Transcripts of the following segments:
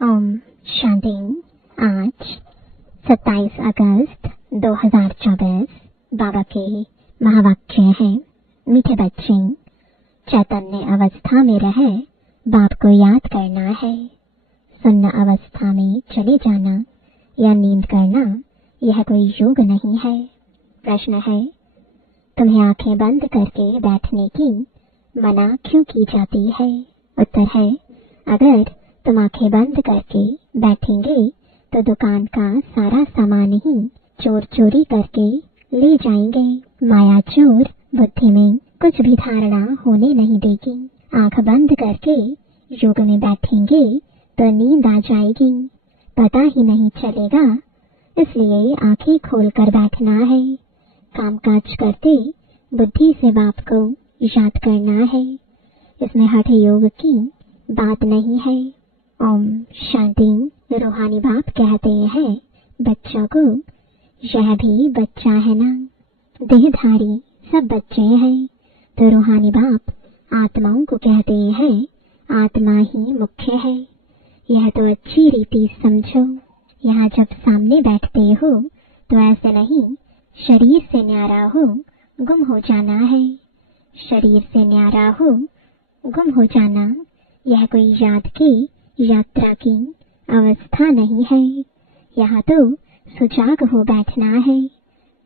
ओम शांति। आज 27 अगस्त 2024 बाबा के महावाक्य हैं। मीठे बच्चे, चैतन्य अवस्था में रहे बाप को याद करना है। सुन्न अवस्था में चले जाना या नींद करना यह कोई योग नहीं है। प्रश्न है, तुम्हें आंखें बंद करके बैठने की मना क्यों की जाती है? उत्तर है, अगर तुम आंखें बंद करके बैठेंगे तो दुकान का सारा सामान ही चोर चोरी करके ले जाएंगे। माया चोर बुद्धि में कुछ भी धारणा होने नहीं देगी। आंख बंद करके योग में बैठेंगे तो नींद आ जाएगी, पता ही नहीं चलेगा। इसलिए आंखें खोलकर बैठना है। कामकाज करते बुद्धि से बाप को याद करना है। इसमें हठ योग की बात नहीं है। ओम शांति। रूहानी बाप कहते हैं बच्चों को, यह भी बच्चा है ना। देहधारी सब बच्चे हैं। तो रूहानी बाप आत्माओं को कहते हैं आत्मा ही मुख्य है। यह तो अच्छी रीति समझो। यहाँ जब सामने बैठते हो तो ऐसे नहीं शरीर से न्यारा हो गुम हो जाना है। शरीर से न्यारा हो गुम हो जाना यह कोई याद की यात्रा की अवस्था नहीं है। यहाँ तो सुजाग हो बैठना है।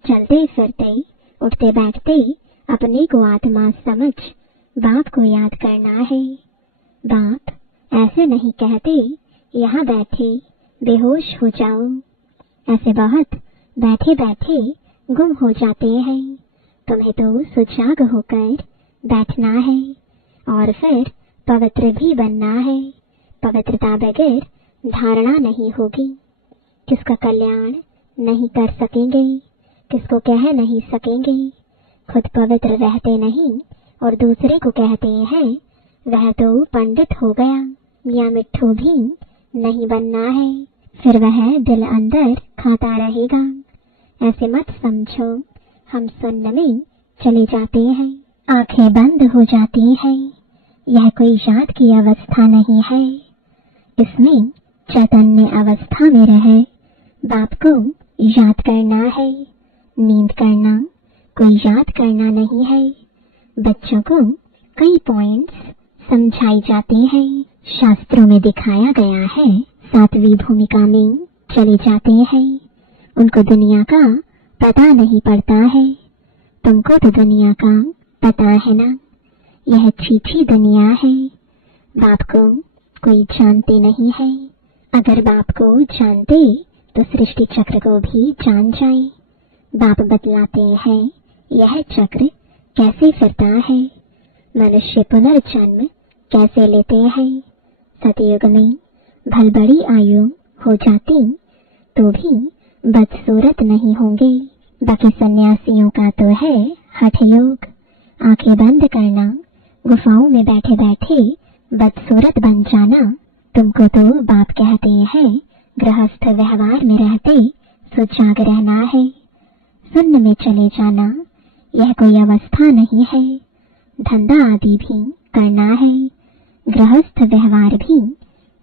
चलते फिरते उठते बैठते अपने को आत्मा समझ बाप को याद करना है। बाप ऐसे नहीं कहते यहाँ बैठे बेहोश हो जाओ। ऐसे बहुत बैठे बैठे गुम हो जाते हैं। तुम्हें तो सुजाग होकर बैठना है और फिर पवित्र भी बनना है। पवित्रता बगैर धारणा नहीं होगी। किसका कल्याण नहीं कर सकेंगे, किसको कह नहीं सकेंगे। खुद पवित्र रहते नहीं और दूसरे को कहते हैं वह तो पंडित हो गया। या मिट्ठू भी नहीं बनना है, फिर वह दिल अंदर खाता रहेगा। ऐसे मत समझो। हम सुन्न में चले जाते हैं, आंखें बंद हो जाती हैं। यह कोई याद की अवस्था नहीं है। इसमें चैतन्य अवस्था में रहे बाप को याद करना है। नींद करना कोई याद करना नहीं है। बच्चों को कई पॉइंट्स समझाई जाते हैं। शास्त्रों में दिखाया गया है 7वीं भूमिका में चले जाते हैं। उनको दुनिया का पता नहीं पड़ता है। तुमको तो दुनिया का पता है ना। यह छीछी दुनिया है। बाप को कोई जानते नहीं है। अगर बाप को जानते तो सृष्टि चक्र को भी जान जाए। बाप बतलाते हैं यह चक्र कैसे फिरता है, मनुष्य पुनर्जन्म कैसे लेते हैं। सतयुग में भल बड़ी आयु हो जाती तो भी बदसूरत नहीं होंगे। बाकी सन्यासियों का तो है हठ योग। आंखें बंद करना, गुफाओं में बैठे बैठे बदसूरत बन जाना। तुमको तो बाप कहते हैं गृहस्थ व्यवहार में रहते सुजाग रहना है। सुन्न में चले जाना यह कोई अवस्था नहीं है। धंधा आदि भी करना है, गृहस्थ व्यवहार भी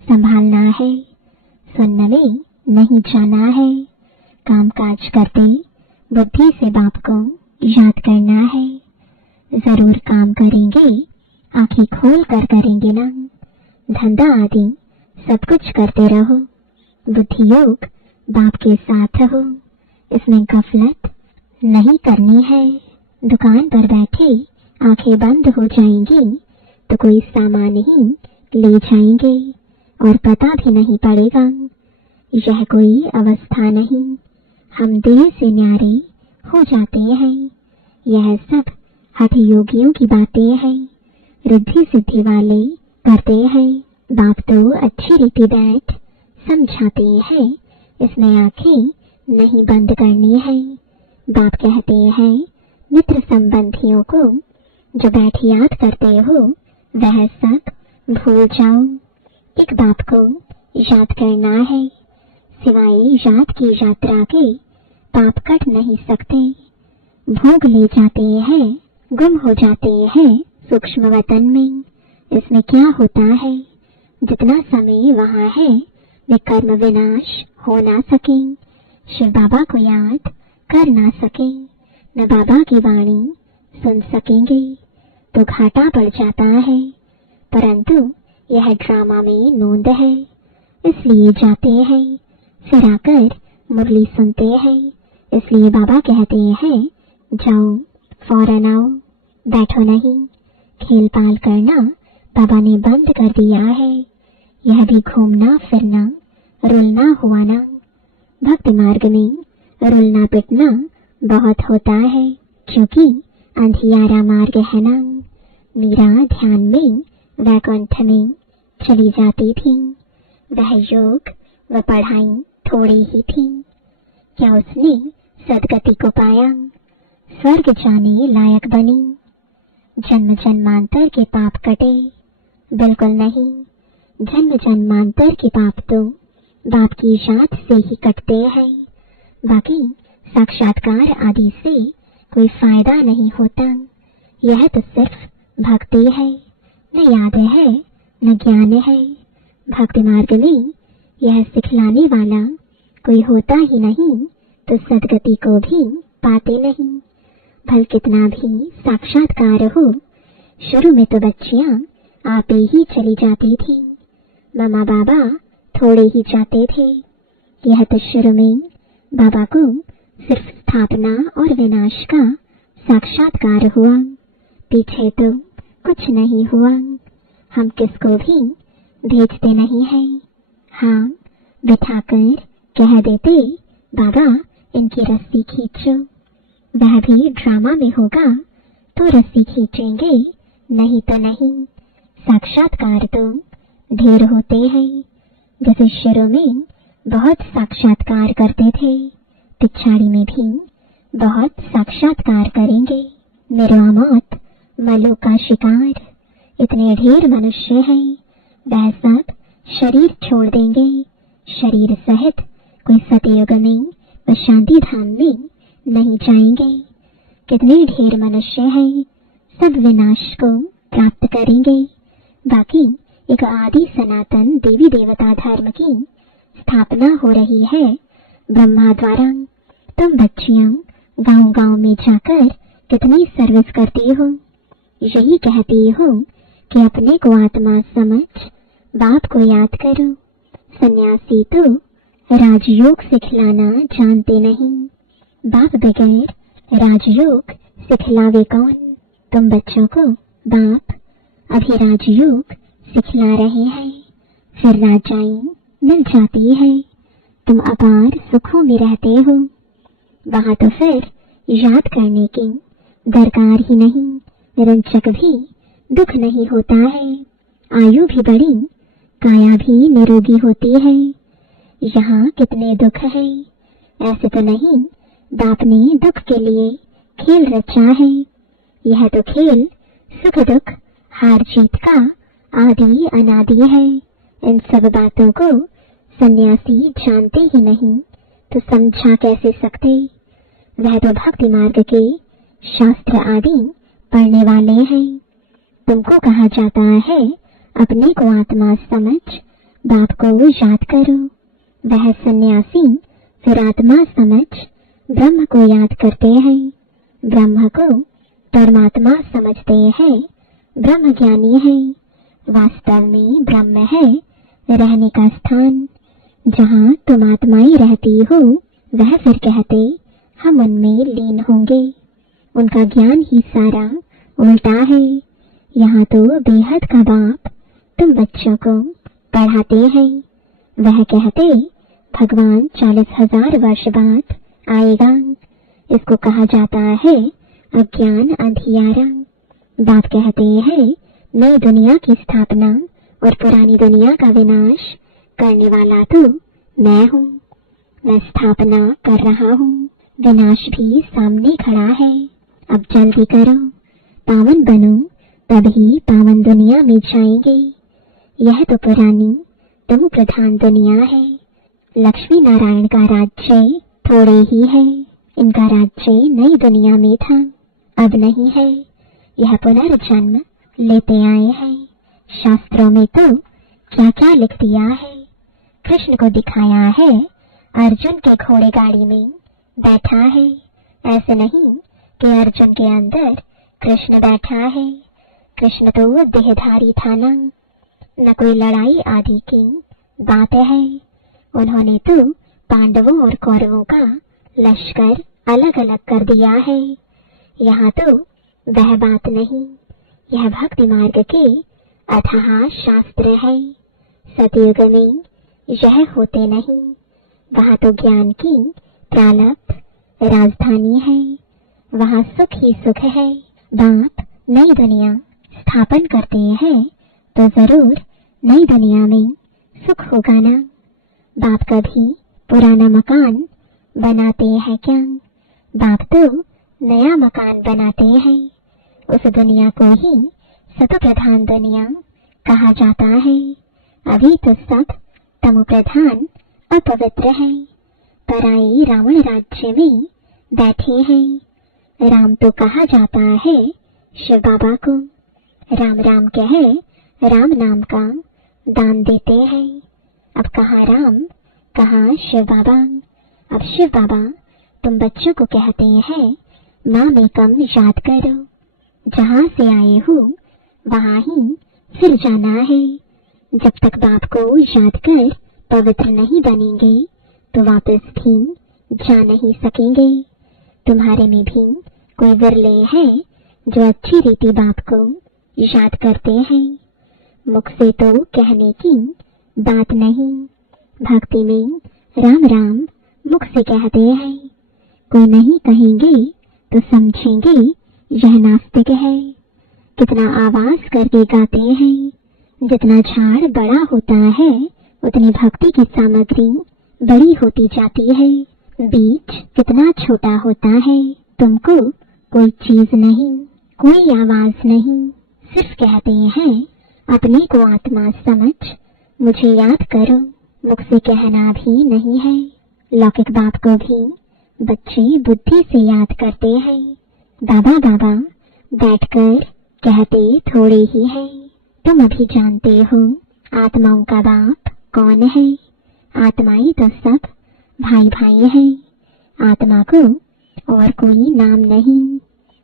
संभालना है। सुन्न में नहीं जाना है। कामकाज करते बुद्धि से बाप को याद करना है। जरूर काम करेंगे, आंखें खोल कर करेंगे ना। धंधा आदि सब कुछ करते रहो। बुद्धि योग बाप के साथ रहो। इसमें गफलत नहीं करनी है। दुकान पर बैठे आंखें बंद हो जाएंगी तो कोई सामान ही ले जाएंगे और पता भी नहीं पड़ेगा। यह कोई अवस्था नहीं। हम देह से न्यारे हो जाते हैं। यह सब हठ योगियों की बातें हैं। रिद्धि सिद्धि वाले करते हैं। बाप तो अच्छी रीति बैठ समझाते हैं। इसमें आंखें नहीं बंद करनी है। बाप कहते हैं मित्र संबंधियों को जो बैठ याद करते हो वह सब भूल जाओ। एक बाप को याद करना है। सिवाय याद की यात्रा के पाप कट नहीं सकते। भोग ले जाते हैं, गुम हो जाते हैं सूक्ष्म वतन में। इसमें क्या होता है, जितना समय वहाँ है वे कर्म विनाश हो ना सके, शिव बाबा को याद कर ना सके, न बाबा की वाणी सुन सकेंगे तो घाटा पड़ जाता है। परंतु यह ड्रामा में नोंद है, इसलिए जाते हैं, फिर आकर मुरली सुनते हैं। इसलिए बाबा कहते हैं, जाओ फौरन आओ, बैठो नहीं। खेल पाल करना बाबा ने बंद कर दिया है। यह भी घूमना फिरना रुलना हुआ ना। भक्ति मार्ग में रुलना पिटना बहुत होता है, क्योंकि अंधियारा मार्ग है ना। मीरा ध्यान में वैकुंठ में चली जाती थी। वह योग व पढ़ाई थोड़ी ही थी, क्या उसने सदगति को पाया, स्वर्ग जाने लायक बनी। जन्म जन्मांतर के पाप कटे, बिल्कुल नहीं। जन्म जन्मांतर के पाप तो बाप की याद से ही कटते हैं, बाकी साक्षात्कार आदि से कोई फायदा नहीं होता। यह तो सिर्फ भक्ति है, न याद है न ज्ञान है। भक्ति मार्ग में यह सिखलाने वाला कोई होता ही नहीं तो सदगति को भी पाते नहीं। भल कितना भी साक्षात्कार हो, शुरू में तो बच्चियां आपे ही चली जाती थी, मामा बाबा थोड़े ही जाते थे। यह तो शुरू में बाबा को सिर्फ स्थापना और विनाश का साक्षात्कार हुआ, पीछे तो कुछ नहीं हुआ। हम किसको भी भेजते नहीं हैं। हाँ, बिठाकर कह देते, बाबा इनकी रस्सी खींचो। वह भी ड्रामा में होगा तो रस्सी खींचेंगे, नहीं तो नहीं। साक्षात्कार तो ढेर होते हैं। जैसे शुरू में बहुत साक्षात्कार करते थे, पिछाड़ी में भी बहुत साक्षात्कार करेंगे। निर्वा मौत, मलू का शिकार, इतने ढेर मनुष्य हैं, वह सब शरीर छोड़ देंगे। शरीर सहित कोई सतयुग में व शांति धाम में नहीं जाएंगे। कितने ढेर मनुष्य हैं, सब विनाश को प्राप्त करेंगे। बाकी एक आदि सनातन देवी देवता धर्म की स्थापना हो रही है ब्रह्मा द्वारा। तुम बच्चियां गांव गांव में जाकर कितनी सर्विस करती हो। यही कहती हो कि अपने को आत्मा समझ बाप को याद करो। सन्यासी तो राजयोग सिखलाना जानते नहीं। बाप बगैर राजयोग सिखलावे कौन। तुम बच्चों को बाप अभी राजयोग सिखला रहे हैं, फिर राजाई मिल जाती है। तुम अपार सुखों में रहते हो, वहां तो फिर याद करने की दरकार ही नहीं। रंचक भी दुख नहीं होता है, आयु भी बड़ी, काया भी निरोगी होती है। यहाँ कितने दुख है। ऐसे तो नहीं बाप ने दुख के लिए खेल रचा है। यह तो खेल सुख दुख हार जीत का आदि अनादि है। इन सब बातों को सन्यासी जानते ही नहीं तो समझा कैसे सकते। वह तो भक्ति मार्ग के शास्त्र आदि पढ़ने वाले हैं। तुमको कहा जाता है अपने को आत्मा समझ बाप को याद करो। वह सन्यासी फिर आत्मा समझ ब्रह्म को याद करते हैं। ब्रह्म को परमात्मा समझते हैं, ब्रह्म ज्ञानी है। वास्तव में ब्रह्म है रहने का स्थान। जहाँ तुम आत्माएं रहती हो, वह फिर कहते हम उनमें लीन होंगे। उनका ज्ञान ही सारा उल्टा है। यहाँ तो बेहद का बाप तुम बच्चों को पढ़ाते हैं। वह कहते भगवान 40,000 वर्ष बाद आएगा। इसको कहा जाता है अज्ञान अंधियारा। बाप कहते हैं नई दुनिया की स्थापना और पुरानी दुनिया का विनाश करने वाला तो मैं हूँ। मैं स्थापना कर रहा हूँ, विनाश भी सामने खड़ा है। अब जल्दी करो, पावन बनो, तभी पावन दुनिया में जाएंगे। यह तो पुरानी तमु प्रधान दुनिया है। लक्ष्मी नारायण का राज्य थोड़े ही है। इनका राज्य नई दुनिया में था, अब नहीं है। यह पुनर्जन्म लेते आए हैं। शास्त्रों में तो क्या क्या लिख दिया है। कृष्ण को दिखाया है अर्जुन के घोड़े गाड़ी में बैठा है। ऐसे नहीं कि अर्जुन के अंदर कृष्ण बैठा है। कृष्ण तो देहधारी था न कोई लड़ाई आदि की बात है। उन्होंने तो पांडवों और कौरवों का लश्कर अलग अलग कर दिया है। यहाँ तो वह बात नहीं, यह भक्ति मार्ग के अथाह शास्त्र है। सतयुग में यह होते नहीं, वहाँ तो ज्ञान की प्रालब्ध राजधानी है, वहाँ सुख ही सुख है। बाप नई दुनिया स्थापन करते हैं तो जरूर नई दुनिया में सुख होगा ना। बाप कभी पुराना मकान बनाते हैं क्या? बाप तो नया मकान बनाते हैं। उस दुनिया को ही सतो प्रधान दुनिया कहा जाता है। अभी तो सब तमो प्रधान अपवित्र है, पराई रावण राज्य में बैठे हैं। राम तो कहा जाता है शिव बाबा को। राम राम कहे राम नाम का दान देते हैं। अब कहाँ राम कहाँ शिव बाबा। अब शिव बाबा तुम बच्चों को कहते हैं माँ में कम याद करो, जहाँ से आए हो वहाँ ही फिर जाना है। जब तक बाप को याद कर पवित्र नहीं बनेंगे तो वापस भी जा नहीं सकेंगे। तुम्हारे में भी कोई विरले हैं जो अच्छी रीति बाप को याद करते हैं। मुख से तो कहने की बात नहीं, भक्ति में राम राम मुख से कहते हैं। कोई नहीं कहेंगे तो समझेंगे यह नास्तिक है। कितना आवाज करके गाते हैं, जितना झाड़ बड़ा होता है उतनी भक्ति की सामग्री बड़ी होती जाती है। बीज कितना छोटा होता है, तुमको कोई चीज नहीं, कोई आवाज नहीं, सिर्फ कहते हैं अपने को आत्मा समझ मुझे याद करो। मुख से कहना भी नहीं है। लौकिक बाप को भी बच्चे बुद्धि से याद करते हैं। बाबा बाबा बैठकर कहते थोड़े ही है। तुम अभी जानते हो आत्माओं का बाप कौन है। आत्माएं तो सब भाई भाई है। आत्मा को और कोई नाम नहीं,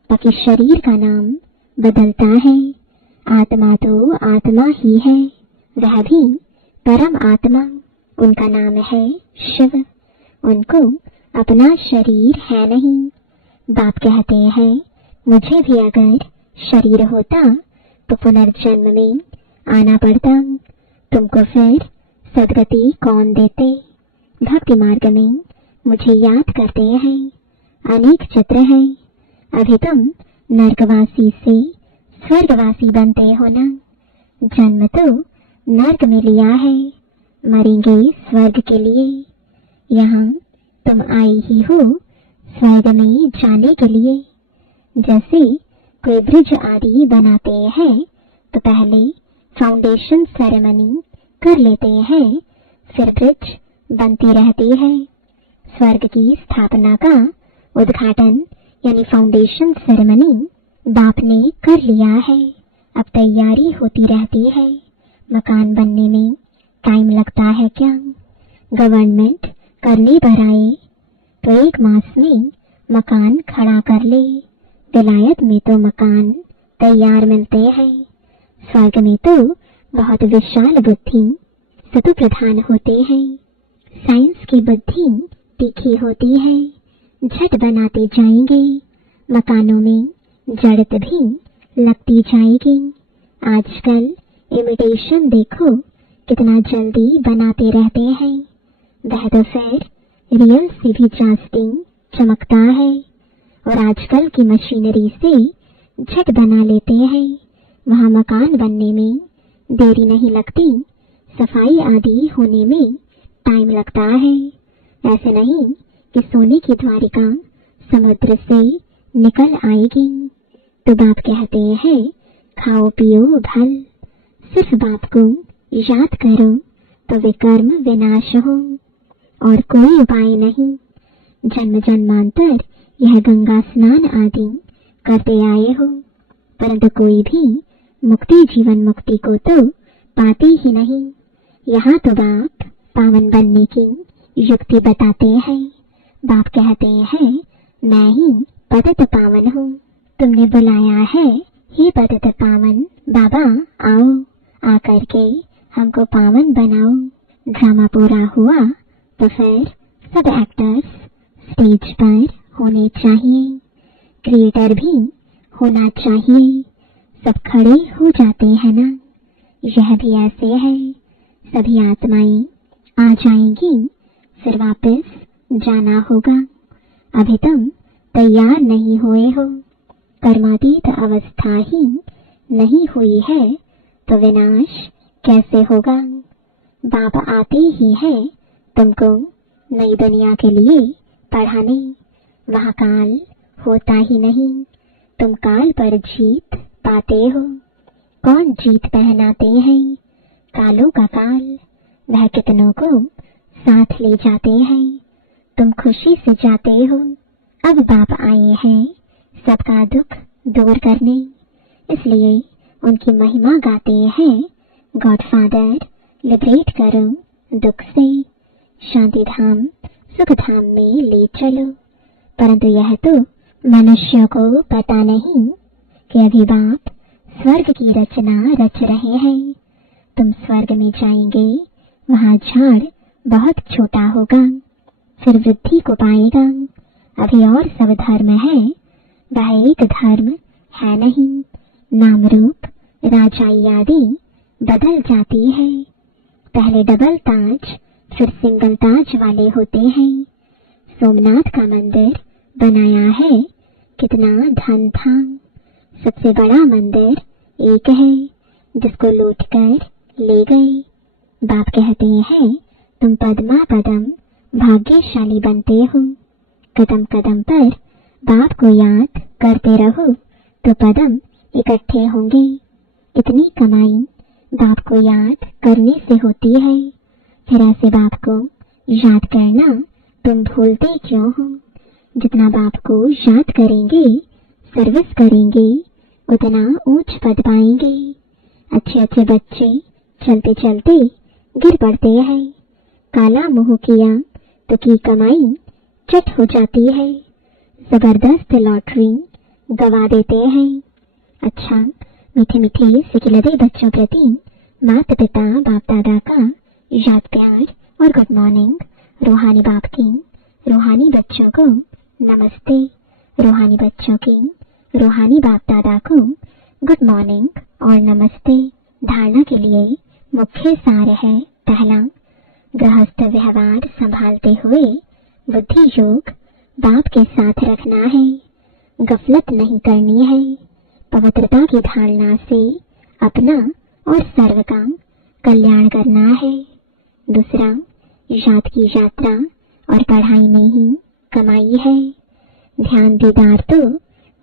बाकी शरीर का नाम बदलता है। आत्मा तो आत्मा ही है, वह भी परम आत्मा। उनका नाम है शिव। उनको अपना शरीर है नहीं। बाप कहते हैं मुझे भी अगर शरीर होता तो पुनर्जन्म में आना पड़ता, तुमको फिर सदगति कौन देते। भक्ति मार्ग में मुझे याद करते हैं। अनेक चित्र हैं। अभी तुम नरकवासी से स्वर्गवासी बनते हो ना। जन्म तो नर्क में लिया है, मरेंगे स्वर्ग के लिए। यहाँ तुम आई ही हो स्वर्ग में जाने के लिए। जैसे कोई ब्रिज आदि बनाते हैं तो पहले फाउंडेशन सेरेमनी कर लेते हैं, फिर ब्रिज बनती रहती है। स्वर्ग की स्थापना का उद्घाटन यानी फाउंडेशन सेरेमनी बाप ने कर लिया है। अब तैयारी होती रहती है। मकान बनने में टाइम लगता है क्या? गवर्नमेंट करने पर आए तो 1 मास में मकान खड़ा कर ले। विलायत में तो मकान तैयार मिलते हैं। स्वर्ग में तो बहुत विशाल बुद्धि सतो प्रधान होते हैं। साइंस की बुद्धि तीखी होती है, झट बनाते जाएंगे। मकानों में जड़त भी लगती जाएगी। आजकल इमिटेशन देखो कितना जल्दी बनाते रहते हैं। वह तो फिर रियल से भी जास्ती चमकता है। और आजकल की मशीनरी से झट बना लेते हैं। वहाँ मकान बनने में देरी नहीं लगती, सफाई आदि होने में टाइम लगता है। ऐसे नहीं कि सोने की द्वारिका समुद्र से निकल आएगी। तो बाप कहते हैं खाओ पियो भल, सिर्फ बाप को याद करो तो विकर्म विनाश हो, और कोई उपाय नहीं। जन्म जन्मांतर यह गंगा स्नान आदि करते आए हो, परंतु कोई भी मुक्ति जीवन मुक्ति को तो पाते ही नहीं। यहाँ तो बाप पावन बनने की युक्ति बताते हैं। बाप कहते हैं, मैं ही पतित पावन हूँ। तुमने बुलाया है, हे पतित पावन बाबा, आओ, आकर के हमको पावन बनाओ। ड्रामा पूरा हुआ तो फिर सब एक्टर्स स्टेज पर होने चाहिए, क्रिएटर भी होना चाहिए। सब खड़े हो जाते हैं ना। यह भी ऐसे है, सभी आत्माएं आ जाएंगी, फिर वापस जाना होगा। अभी तुम तैयार नहीं हुए हो, कर्मातीत अवस्था ही नहीं हुई है, तो विनाश कैसे होगा। बाप आते ही है तुमको नई दुनिया के लिए पढ़ाने। वहाँ काल होता ही नहीं, तुम काल पर जीत पाते हो। कौन जीत पहनाते हैं? कालों का काल। वह कितनों को साथ ले जाते हैं, तुम खुशी से जाते हो। अब बाप आए हैं सबका दुख दूर करने, इसलिए उनकी महिमा गाते हैं। गॉडफादर, लिबरेट करो दुख से, शांति धाम सुख धाम में ले चलो। परंतु यह तो मनुष्यों को पता नहीं कि अभी बाप स्वर्ग की रचना रच रहे हैं। तुम स्वर्ग में जाएंगे, वहाँ झाड़ बहुत छोटा होगा, फिर वृद्धि को पाएगा। अभी और सब धर्म है, वह एक धर्म है नहीं। नाम रूप राजाई आदि बदल जाती है। पहले डबल ताज फिर सिंगल ताज वाले होते हैं। सोमनाथ का मंदिर बनाया है, कितना धन था। सबसे बड़ा मंदिर एक है, जिसको लूट कर ले गए। बाप कहते हैं, तुम पद्मा पदम भाग्यशाली बनते हो। कदम कदम पर बाप को याद करते रहो तो पदम इकट्ठे होंगे। इतनी कमाई बाप को याद करने से होती है, फिर ऐसे बाप को याद करना तुम भूलते क्यों हो। जितना बाप को याद करेंगे, सर्विस करेंगे, उतना ऊंच पद पाएंगे। अच्छे अच्छे बच्चे चलते चलते गिर पड़ते हैं। काला मुंह किया तो की कमाई चट हो जाती है। जबरदस्त लॉटरी गवा देते हैं। अच्छा, मीठे मीठे सिकिलदे बच्चों प्रति माता पिता बाप दादा का याद प्यार और गुड मॉर्निंग। रूहानी बाप की रूहानी बच्चों को नमस्ते। रूहानी बच्चों की रूहानी बाप दादा को गुड मॉर्निंग और नमस्ते। धारणा के लिए मुख्य सार है, पहला, गृहस्थ व्यवहार संभालते हुए बुद्धि योग बाप के साथ रखना है, गफलत नहीं करनी है। पवित्रता की धारणा से अपना और सर्व का कल्याण करना है। दूसरा, याद की यात्रा और पढ़ाई में ही कमाई है। ध्यान दीदार तो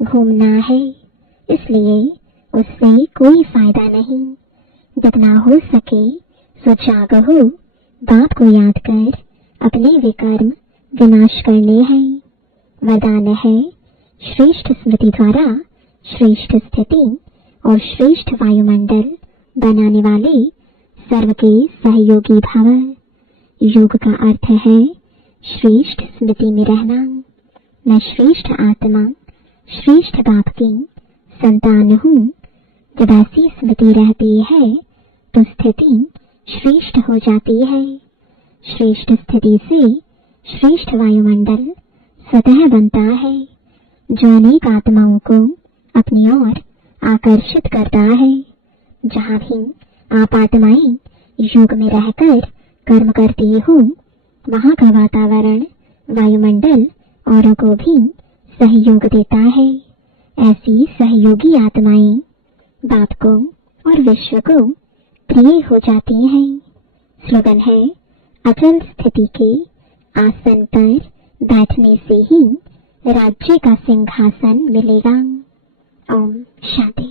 घूमना है, इसलिए उससे कोई फायदा नहीं। जितना हो सके सो जाग हो, बाप को याद कर अपने विकर्म विनाश करने हैं। वरदान है, श्रेष्ठ स्मृति द्वारा श्रेष्ठ स्थिति और श्रेष्ठ वायुमंडल बनाने वाले सर्व के सहयोगी भव। योग का अर्थ है श्रेष्ठ स्मृति में रहना। मैं श्रेष्ठ आत्मा, श्रेष्ठ बाप की संतान हूँ। जब ऐसी स्मृति रहती है तो स्थिति श्रेष्ठ हो जाती है। श्रेष्ठ स्थिति से श्रेष्ठ वायुमंडल स्वतः बनता है, जो अनेक आत्माओं को अपनी ओर आकर्षित करता है। जहाँ भी आप आत्माएं योग में रहकर कर्म करती हो, वहाँ का वातावरण वायुमंडल औरों को भी सहयोग देता है। ऐसी सहयोगी आत्माएं बाप को और विश्व को प्रिय हो जाती हैं। स्लोगन है, अचल स्थिति के आसन पर बैठने से ही राज्य का सिंहासन मिलेगा। ओम शांति।